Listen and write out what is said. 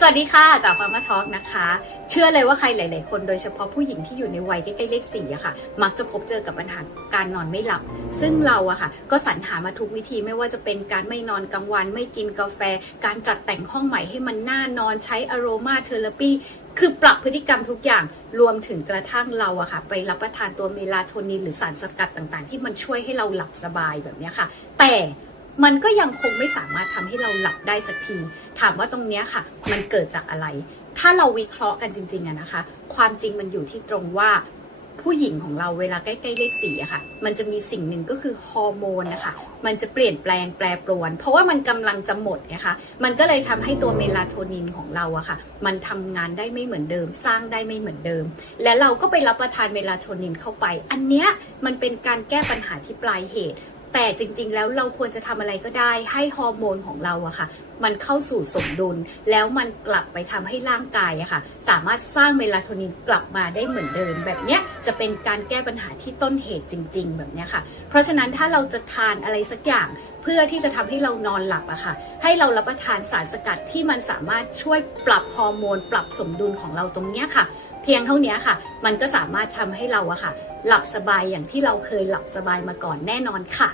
สวัสดีค่ะ จากฟาร์มาทอล์กนะคะ เชื่อเลยว่าใครหลาย ๆ คนโดยเฉพาะผู้หญิงที่อยู่ในวัยใกล้ๆเลขสี่อะค่ะ มักจะพบเจอกับปัญหาการนอนไม่หลับ ซึ่งเราอะค่ะ ก็สรรหามาทุกวิธีไม่ว่าจะเป็นการไม่นอนกลางวัน ไม่กินกาแฟ การจัดแต่งห้องใหม่ให้มันน่านอนใช้อโรมาเทอราปีคือปรับพฤติกรรมทุกอย่างรวมถึงกระทั่งเราอะค่ะ ไปรับประทานตัวเมลาโทนินหรือสารสกัดต่างๆ ที่มันช่วยให้เราหลับสบายแบบนี้ค่ะ แต่ มันก็ยังคงไม่สามารถทำให้เราหลับได้สักที ถามว่าตรงเนี้ยค่ะ มันเกิดจากอะไร ถ้าเราวิเคราะห์กันจริงๆอะนะคะ ความจริงมันอยู่ที่ตรงว่าผู้หญิงของเราเวลาใกล้ๆเลขสี่อะค่ะ มันจะมีสิ่งหนึ่งก็คือฮอร์โมนนะคะ มันจะเปลี่ยนแปลงแปรปรวน เพราะว่ามันกำลังจะหมดนะคะ มันก็เลยทำให้ตัวเมลาโทนินของเราอะค่ะ มันทำงานได้ไม่เหมือนเดิม สร้างได้ไม่เหมือนเดิม และเราก็ไปรับประทานเมลาโทนินเข้าไป อันเนี้ยมันเป็นการแก้ปัญหาที่ปลายเหตุ แต่จริงๆ แล้วเราควรจะทำอะไรก็ได้ ให้ฮอร์โมนของเราอะค่ะ มันเข้าสู่สมดุล แล้วมันกลับไปทำให้ร่างกายอะค่ะ สามารถสร้างเมลาโทนินกลับมาได้เหมือนเดิมแบบเนี้ยจะเป็นการแก้ปัญหาที่ต้นเหตุจริง ๆ แบบเนี้ยค่ะ เพราะฉะนั้นถ้าเราจะทานอะไรสักอย่างเพื่อที่จะทำให้เรานอนหลับอะค่ะ ให้เรารับประทานสารสกัดที่มันสามารถช่วยปรับฮอร์โมน ปรับสมดุลของเราตรงเนี้ยค่ะ เพียงเท่านี้ค่ะ มันก็สามารถทำให้เราอะค่ะ หลับสบายอย่างที่เราเคยหลับสบายมาก่อนแน่นอนค่ะ